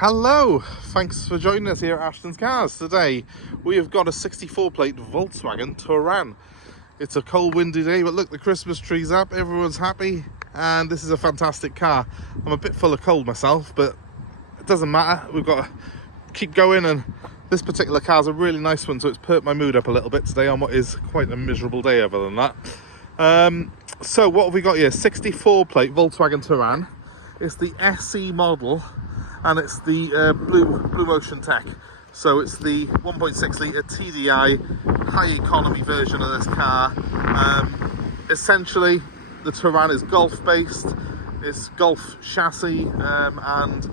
Hello, thanks for joining us here at Ashton's Cars. Today we have got a 64 plate Volkswagen Touran. It's a cold windy day, but look, the Christmas tree's up, everyone's happy, and this is a fantastic car. I'm a bit full of cold myself, but it doesn't matter, we've got to keep going, and this particular car's a really nice one, so it's perked my mood up a little bit today on what is quite a miserable day other than that. So what have we got here? 64 plate Volkswagen Touran. It's the SE model, and it's the Bluemotion Tech. So it's the 1.6 litre TDI high economy version of this car. Essentially, the Touran is Golf based. It's Golf chassis and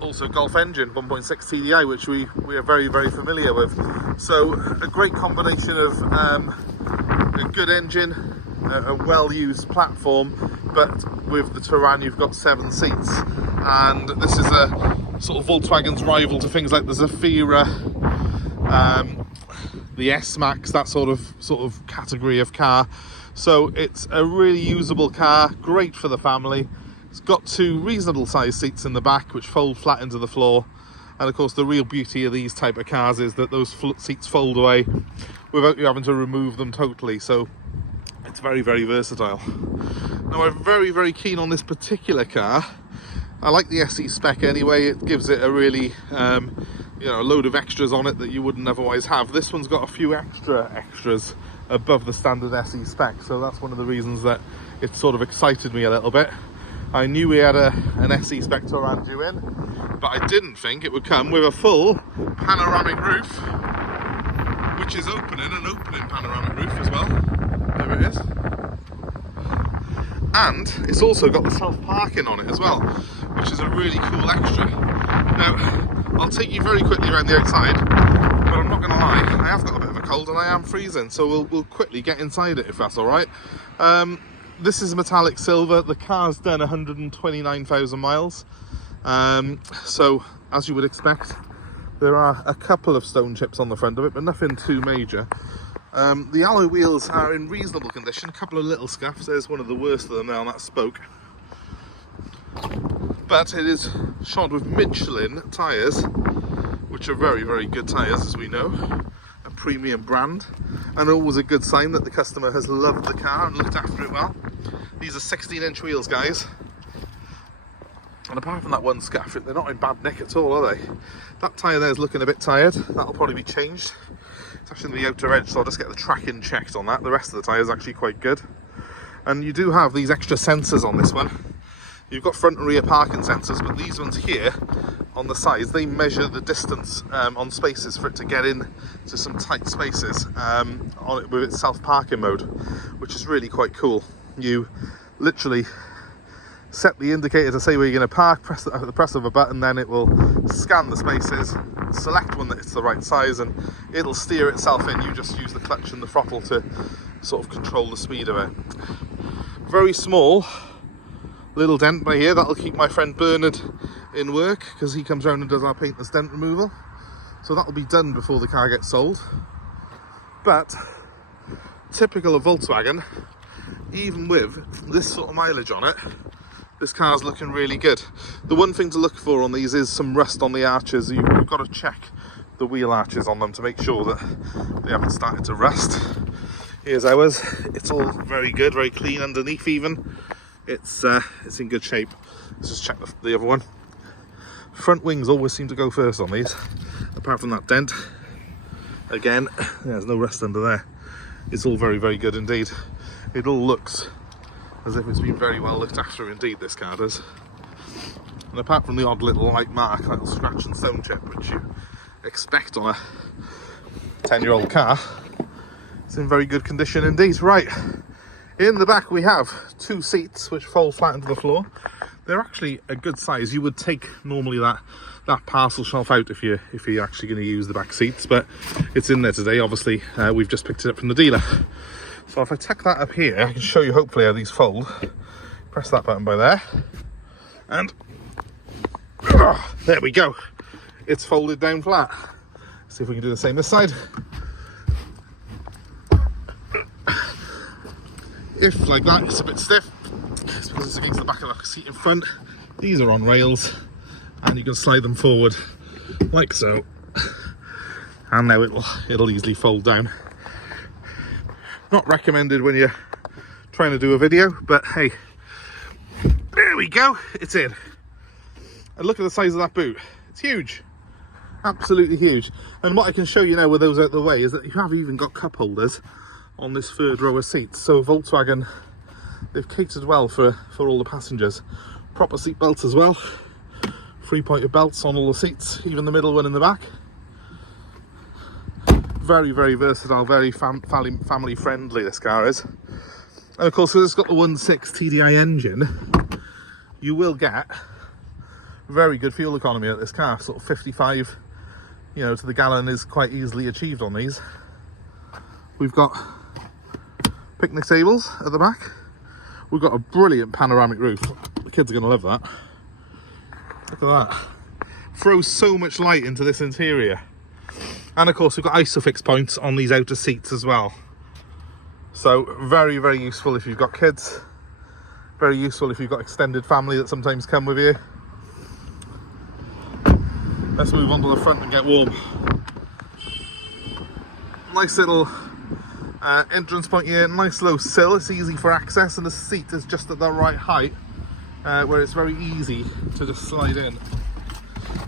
also Golf engine 1.6 TDI, which we are very familiar with. So a great combination of a good engine, a well-used platform, but with the Touran you've got 7 seats, and this is a sort of Volkswagen's rival to things like the Zafira, the S-Max, that sort of category of car. So it's a really usable car, great for the family. It's got 2 reasonable sized seats in the back which fold flat into the floor, and of course the real beauty of these type of cars is that those seats fold away without you having to remove them totally, so it's very versatile. Now I'm very keen on this particular car. I like the SE spec anyway. It gives it a really a load of extras on it that you wouldn't otherwise have. This one's got a few extras above the standard SE spec, so that's one of the reasons that it sort of excited me a little bit. I knew we had an SE spec Touran due in, but I didn't think it would come with a full panoramic roof, which is an opening panoramic roof as well. There it is. And it's also got the self-parking on it as well, which is a really cool extra. Now, I'll take you very quickly around the outside, but I'm not going to lie, I have got a bit of a cold and I am freezing, so we'll quickly get inside it if that's alright. This is metallic silver. The car's done 129,000 miles. So, as you would expect, there are a couple of stone chips on the front of it, but nothing too major. The alloy wheels are in reasonable condition, a couple of little scuffs. There's one of the worst of them there on that spoke. But it is shod with Michelin tyres, which are very good tyres, as we know. A premium brand, and always a good sign that the customer has loved the car and looked after it well. These are 16-inch wheels, guys. And apart from that one scuff, they're not in bad nick at all, are they? That tyre there is looking a bit tired. That'll probably be changed. It's actually in the outer edge, so I'll just get the tracking checked on that. The rest of the tyre is actually quite good. And you do have these extra sensors on this one. You've got front and rear parking sensors, but these ones here on the sides, they measure the distance on spaces for it to get in to some tight spaces on it with its self-parking mode, which is really quite cool. You literally set the indicator to say where you're going to park, press at the press of a button, then it will scan the spaces, select one that it's the right size, and it'll steer itself in. You just use the clutch and the throttle to sort of control the speed of it. Very small little dent by here. That'll keep my friend Bernard in work, because he comes around and does our paintless dent removal, so that'll be done before the car gets sold. But typical of Volkswagen, even with this sort of mileage on it, this car's looking really good. The one thing to look for on these is some rust on the arches. You've got to check the wheel arches on them to make sure that they haven't started to rust. Here's ours. It's all very good, very clean underneath even. It's in good shape. Let's just check the other one. Front wings always seem to go first on these, apart from that dent. Again, there's no rust under there. It's all very good indeed. It all looks as if it's been very well looked after indeed, this car does. And apart from the odd little light mark, little scratch and stone chip, which you expect on a 10-year-old car, it's in very good condition indeed. Right, in the back we have 2 seats which fold flat into the floor. They're actually a good size. You would take normally that parcel shelf out if you're actually going to use the back seats, but it's in there today. Obviously, we've just picked it up from the dealer. So if I tuck that up here, I can show you hopefully how these fold. Press that button by there, and there we go. It's folded down flat. Let's see if we can do the same this side. If like that, it's a bit stiff. It's because it's against the back of the seat in front. These are on rails. and you can slide them forward like so, and now it'll easily fold down. Not recommended when you're trying to do a video, but hey, there we go, it's in. And look at the size of that boot, it's huge, absolutely huge. And what I can show you now with those out of the way is that you have even got cup holders on this third row of seats. So Volkswagen, they've catered well for all the passengers. Proper seat belts as well, 3-pointed belts on all the seats, even the middle one in the back. Very, very versatile, very family friendly this car is. And of course, because it's got the 1.6 TDI engine, you will get very good fuel economy at this car. Sort of 55, you know, to the gallon is quite easily achieved on these. We've got picnic tables at the back. We've got a brilliant panoramic roof. The kids are going to love that. Look at that. Throws so much light into this interior. And of course, we've got ISOFIX points on these outer seats as well. So very, very useful if you've got kids. Very useful if you've got extended family that sometimes come with you. Let's move on to the front and get warm. Nice little entrance point here, nice low sill, it's easy for access, and the seat is just at the right height where it's very easy to just slide in.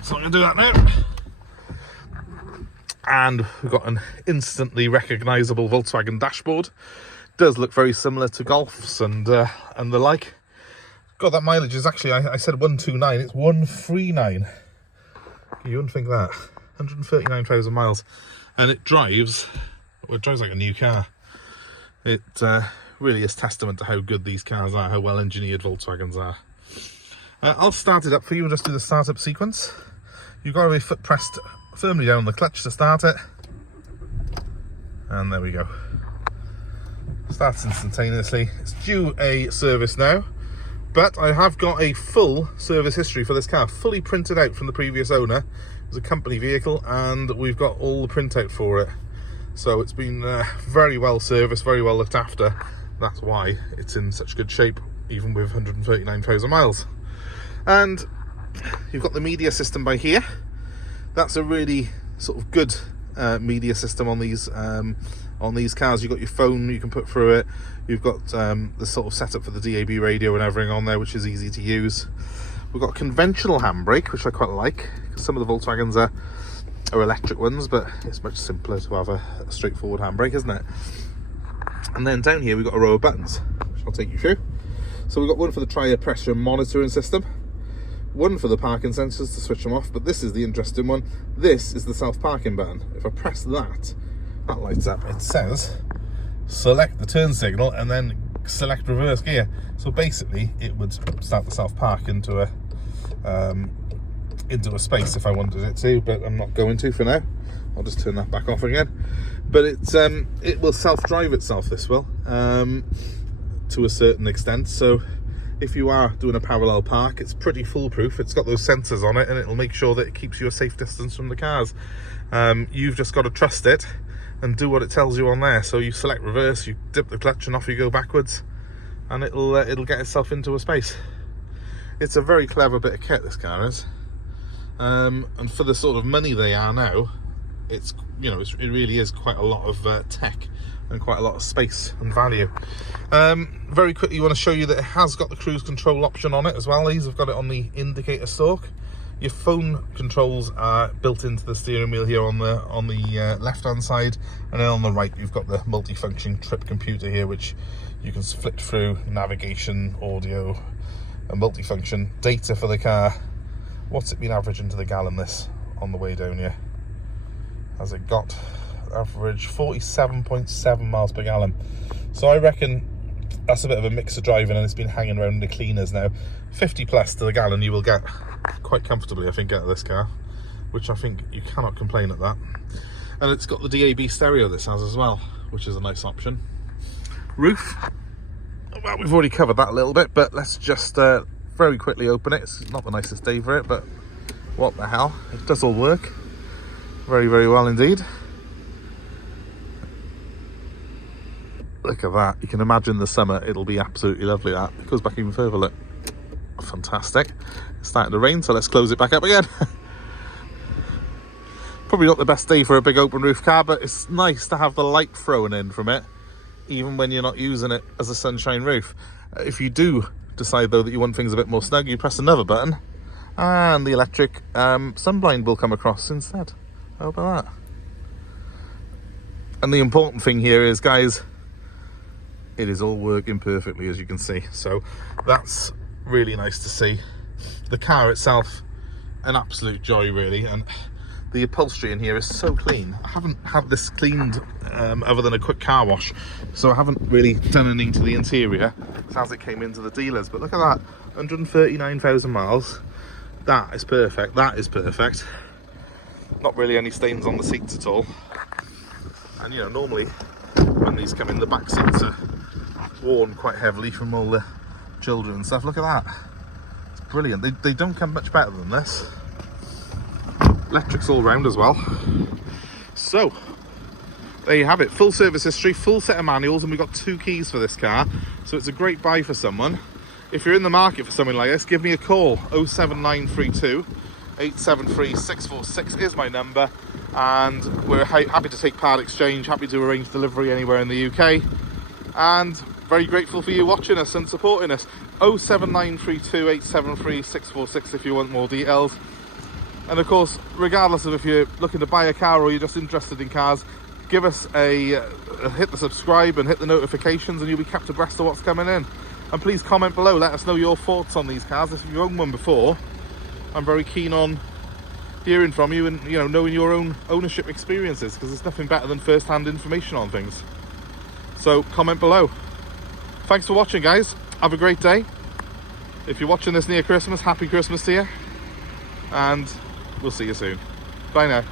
So I'm going to do that now. And we've got an instantly recognisable Volkswagen dashboard. Does look very similar to Golf's and the like. God, that mileage is actually, I said 129, it's 139. You wouldn't think that. 139,000 miles. And it drives, well, it drives like a new car. It really is testament to how good these cars are, how well engineered Volkswagens are. I'll start it up for you and just do the startup sequence. You've got to be foot pressed firmly down on the clutch to start it. And there we go. Starts instantaneously. It's due a service now, but I have got a full service history for this car, fully printed out from the previous owner. It was a company vehicle, and we've got all the printout for it. So it's been very well serviced, very well looked after. That's why it's in such good shape, even with 139,000 miles. And you've got the media system by here. That's a really sort of good media system on these cars. You've got your phone you can put through it. You've got the sort of setup for the DAB radio and everything on there, which is easy to use. We've got a conventional handbrake, which I quite like, because some of the Volkswagens are electric ones, but it's much simpler to have a straightforward handbrake, isn't it? And then down here we've got a row of buttons, which I'll take you through. So we've got one for the tyre pressure monitoring system, one for the parking sensors to switch them off, but this is the interesting one. This is the self-parking button. If I press that, that lights up. It says select the turn signal and then select reverse gear. So basically it would start the self-park into a space if I wanted it to, but I'm not going to for now. I'll just turn that back off again. But it will self-drive itself, this will, to a certain extent. So if you are doing a parallel park, it's pretty foolproof. It's got those sensors on it, and it'll make sure that it keeps you a safe distance from the cars. You've just got to trust it and do what it tells you on there. So you select reverse, you dip the clutch, and off you go backwards, and it'll get itself into a space. It's a very clever bit of kit, this car is. And for the sort of money they are now, it's, you know, it really is quite a lot of tech and quite a lot of space and value. Very quickly, you want to show you that it has got the cruise control option on it as well. These have got it on the indicator stalk. Your phone controls are built into the steering wheel here on the left hand side, and then on the right you've got the multifunction trip computer here, which you can flick through navigation, audio, and multifunction data for the car. What's it been averaging to the gallon this on the way down here? Has it got average 47.7 miles per gallon? So I reckon that's a bit of a mix of driving, and it's been hanging around the cleaners now. 50 plus to the gallon you will get quite comfortably, I think, out of this car, which I think you cannot complain at that. And it's got the DAB stereo this has as well, which is a nice option. Roof, well, we've already covered that a little bit, but let's just very quickly open it. It's not the nicest day for it, but what the hell, it does all work very, very well indeed. Look at that. You can imagine the summer, it'll be absolutely lovely. That it goes back even further, look, fantastic. It's starting to rain, so let's close it back up again. Probably not the best day for a big open roof car, but it's nice to have the light thrown in from it, even when you're not using it as a sunshine roof. If you do decide though that you want things a bit more snug, you press another button and the electric sunblind will come across instead. How about that? And the important thing here is, guys, it is all working perfectly, as you can see, so that's really nice to see. The car itself, an absolute joy really, and the upholstery in here is so clean. I haven't had this cleaned other than a quick car wash, so I haven't really done anything to the interior as it came into the dealers. But look at that, 139,000 miles. That is perfect. That is perfect. Not really any stains on the seats at all. And you know, normally when these come in, the back seats are worn quite heavily from all the children and stuff. Look at that. It's brilliant. They don't come much better than this. Electrics all round as well. So there you have it, full service history, full set of manuals, and we've got 2 keys for this car, so it's a great buy for someone. If you're in the market for something like this, give me a call. 07932 873 646 is my number, and we're happy to take part exchange, happy to arrange delivery anywhere in the UK, and very grateful for you watching us and supporting us. 07932 873 646 if you want more details. And of course, regardless of if you're looking to buy a car or you're just interested in cars, give us a hit the subscribe and hit the notifications, and you'll be kept abreast of what's coming in. And please comment below, let us know your thoughts on these cars. If you've owned one before, I'm very keen on hearing from you and, you know, knowing your own ownership experiences, because there's nothing better than first-hand information on things. So comment below. Thanks for watching, guys. Have a great day. If you're watching this near Christmas, happy Christmas to you, and we'll see you soon. Bye now.